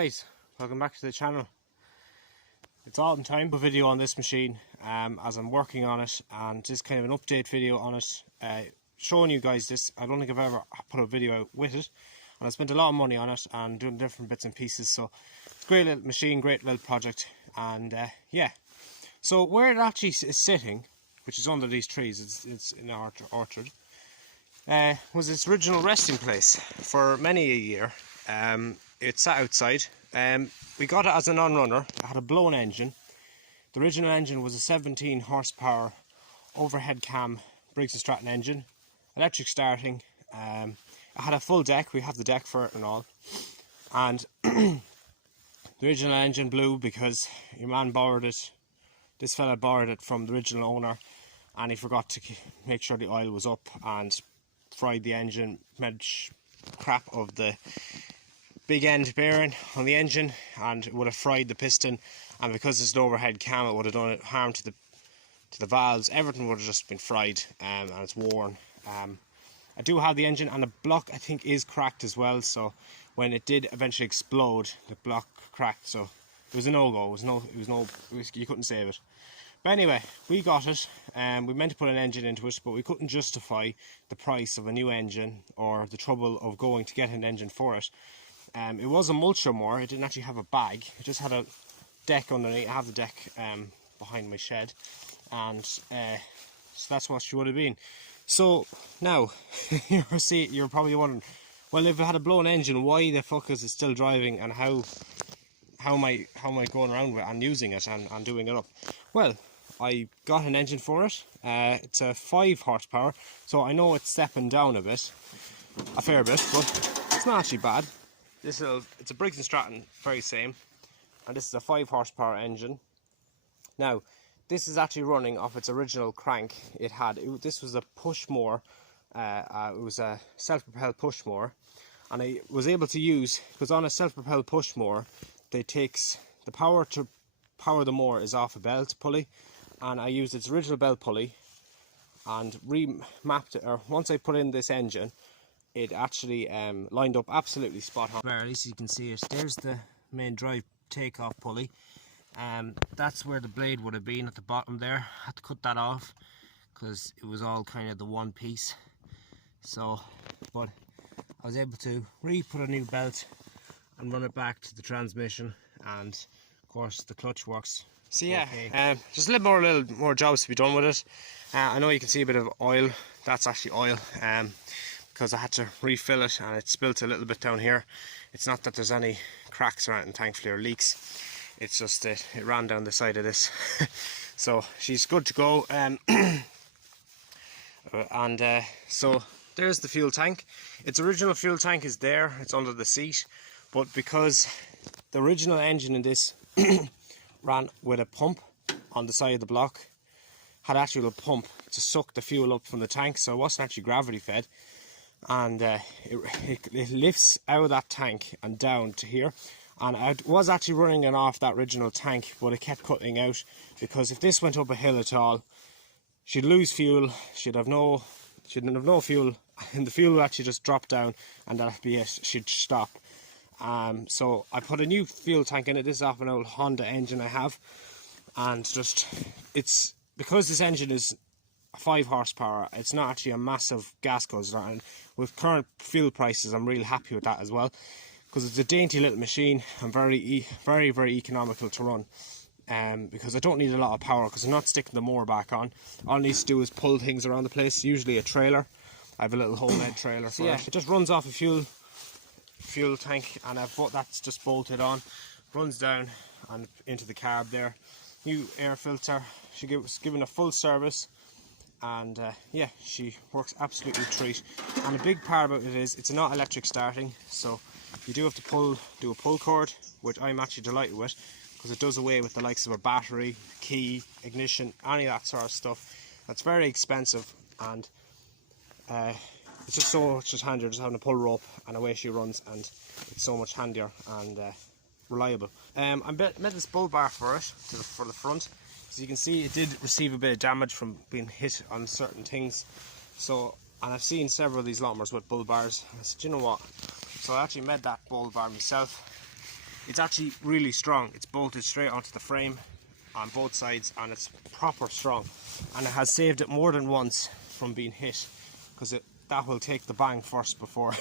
guys, welcome back to the channel. It's autumn time. A video on this machine as I'm working on it, and just kind of an update video on it, showing you guys this. I don't think I've ever put a video out with it, and I spent a lot of money on it and doing different bits and pieces. So it's a great little machine, great little project, and yeah. So where it actually is sitting, which is under these trees, it's in our orchard, was its original resting place for many a year. It sat outside. We got it as a non-runner. It had a blown engine. The original engine was a 17 horsepower overhead cam Briggs & Stratton engine, electric starting. It had a full deck. We have the deck for it and all. And the original engine blew because your man borrowed it. This fella borrowed it from the original owner, and he forgot to make sure the oil was up and fried the engine, made crap of the big end bearing on the engine, and it would have fried the piston, and because it's an overhead cam it would have done harm to the valves. Everything would have just been fried, and it's worn. I do have the engine, and the block I think is cracked as well, so when it did eventually explode the block cracked, so it was a no-go. You couldn't save it. But anyway, we got it, and we meant to put an engine into it, but we couldn't justify the price of a new engine or the trouble of going to get an engine for it. It was a mulcher mower. It didn't actually have a bag. It just had a deck underneath. I have the deck behind my shed, and so that's what she would have been. So now you're probably wondering, well, if it had a blown engine, why the fuck is it still driving, and how am I going around with it and using it and doing it up? Well, I got an engine for it. It's a 5 horsepower, so I know it's stepping down a fair bit, but it's not actually bad. It's a Briggs & Stratton, very same, and this is a 5 horsepower engine. Now, this is actually running off its original crank it had. This was a push mower. It was a self-propelled push mower, and I was able to use, because on a self-propelled push mower, the power to power the mower is off a belt pulley, and I used its original belt pulley and remapped it. Or once I put in this engine, it actually lined up absolutely spot on. At least you can see it. There's the main drive takeoff pulley. That's where the blade would have been at the bottom there. I had to cut that off because it was all kind of the one piece. So, but I was able to put a new belt and run it back to the transmission, and of course the clutch works. So yeah, okay. Just a little more jobs to be done with it. I know you can see a bit of oil. That's actually oil, because I had to refill it, and it spilt a little bit down here. It's not that there's any cracks or anything, thankfully, or leaks. It's just that it ran down the side of this. So she's good to go. So there's the fuel tank. Its original fuel tank is there. It's under the seat. But because the original engine in this ran with a pump on the side of the block, had actually a pump to suck the fuel up from the tank, so it wasn't actually gravity fed, and it lifts out of that tank and down to here. And I was actually running it off that original tank, but it kept cutting out, because if this went up a hill at all, she'd lose fuel. She'd have no fuel, and the fuel would actually just drop down, and that'd be it. She'd stop. So I put a new fuel tank in it. This is off an old Honda engine I have, and it's because this engine is a 5 horsepower, it's not actually a massive gas guzzler, and with current fuel prices I'm really happy with that as well, because it's a dainty little machine and very economical to run, because I don't need a lot of power, because I'm not sticking the mower back on. All I need to do is pull things around the place, usually a trailer. I have a little homemade trailer for it. It just runs off a fuel tank, and that's just bolted on, runs down and into the carb there. New air filter. She was given a full service, and yeah, she works absolutely treat. And a big part about it is it's not electric starting, so you do have to do a pull cord, which I'm actually delighted with, because it does away with the likes of a battery, key, ignition, any of that sort of stuff. That's very expensive, and it's just so much handier just having a pull rope, and away she runs, and it's so much handier and reliable. I made this bull bar for it, for the front. As you can see, it did receive a bit of damage from being hit on certain things. So, and I've seen several of these lawnmowers with bull bars. I said, you know what? So I actually made that bull bar myself. It's actually really strong. It's bolted straight onto the frame on both sides, and it's proper strong, and it has saved it more than once from being hit, because that will take the bang first before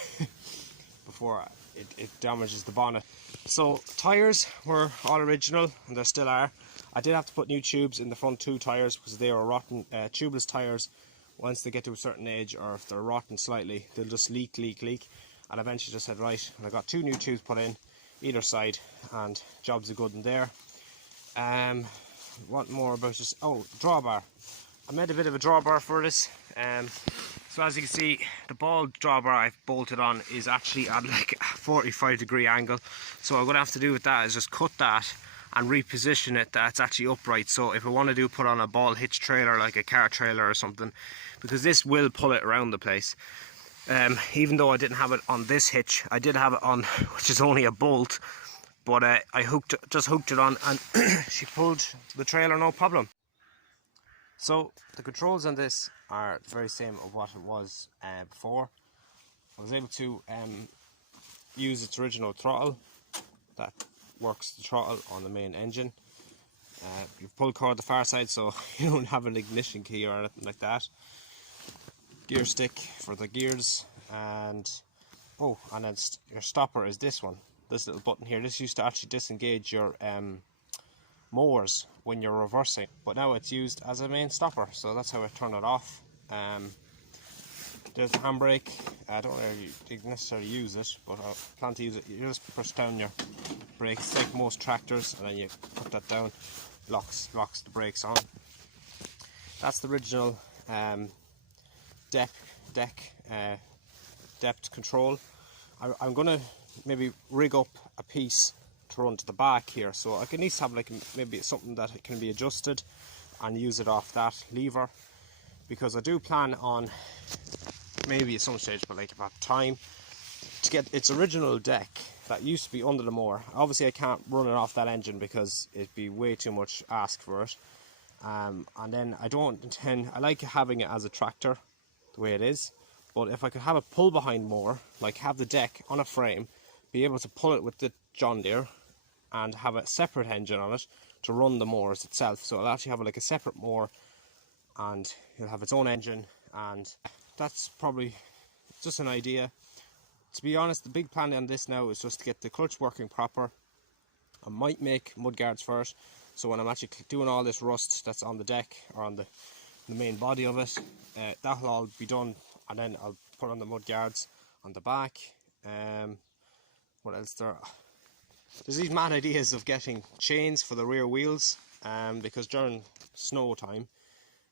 before it damages the bonnet. So tyres were all original, and they still are. I did have to put new tubes in the front 2 tyres because they were rotten. Tubeless tyres, once they get to a certain age, or if they're rotten slightly, they'll just leak, and eventually just said right, and I got 2 new tubes put in either side, and jobs are good in there. What more about this? Oh, drawbar. I made a bit of a drawbar for this. So as you can see, the ball drawbar I've bolted on is actually at like a 45-degree angle. So what I'm going to have to do with that is just cut that and reposition it that it's actually upright. So if I want to put on a ball hitch trailer, like a car trailer or something, because this will pull it around the place. Even though I didn't have it on this hitch, I did have it on, which is only a bolt, but I just hooked it on, and she pulled the trailer no problem. So the controls on this are the very same of what it was before. I was able to use its original throttle that works the throttle on the main engine. You've pulled cord the far side, so you don't have an ignition key or anything like that. Gear stick for the gears, and then your stopper is this one, this little button here. This used to actually disengage your mowers when you're reversing, but now it's used as a main stopper, so that's how I turn it off. There's the handbrake. I don't really necessarily use it, but I plan to use it. You just push down your brakes. It's like most tractors, and then you put that down, locks the brakes on. That's the original depth control. I'm gonna maybe rig up a piece to run to the back here, so I can at least have like maybe something that can be adjusted and use it off that lever, because I do plan on maybe at some stage, but like about time, to get its original deck that used to be under the mower. Obviously I can't run it off that engine because it'd be way too much ask for it, and then I like having it as a tractor the way it is, but if I could have a pull behind mower, like have the deck on a frame, be able to pull it with the John Deere and have a separate engine on it to run the mowers itself. So it'll actually have like a separate mower, and it'll have its own engine, and that's probably just an idea. To be honest, the big plan on this now is just to get the clutch working proper. I might make mudguards first, so when I'm actually doing all this rust that's on the deck or on the main body of it, that'll all be done, and then I'll put on the mudguards on the back. What else there's these mad ideas of getting chains for the rear wheels, because during snow time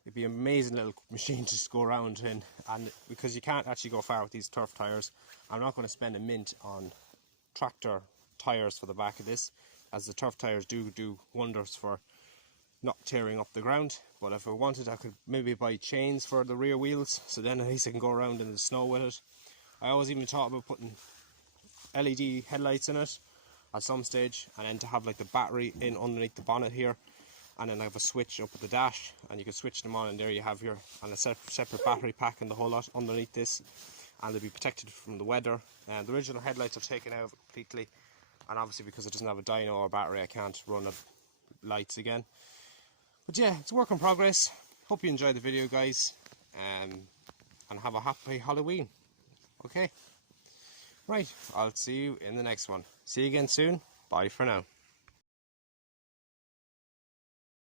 it'd be an amazing little machine to just go around in, and because you can't actually go far with these turf tyres, I'm not going to spend a mint on tractor tyres for the back of this, as the turf tyres do wonders for not tearing up the ground. But if I wanted, I could maybe buy chains for the rear wheels, so then at least I can go around in the snow with it. I always even thought about putting LED headlights in it at some stage, and then to have like the battery in underneath the bonnet here, and then I have a switch up at the dash, and you can switch them on, and there you have your, and a separate battery pack and the whole lot underneath this, and they'll be protected from the weather. And the original headlights are taken out completely, and obviously because it doesn't have a dyno or battery, I can't run the lights again. But yeah, it's a work in progress. Hope you enjoyed the video, guys, and have a happy Halloween. Okay, right, I'll see you in the next one. See you again soon. Bye for now.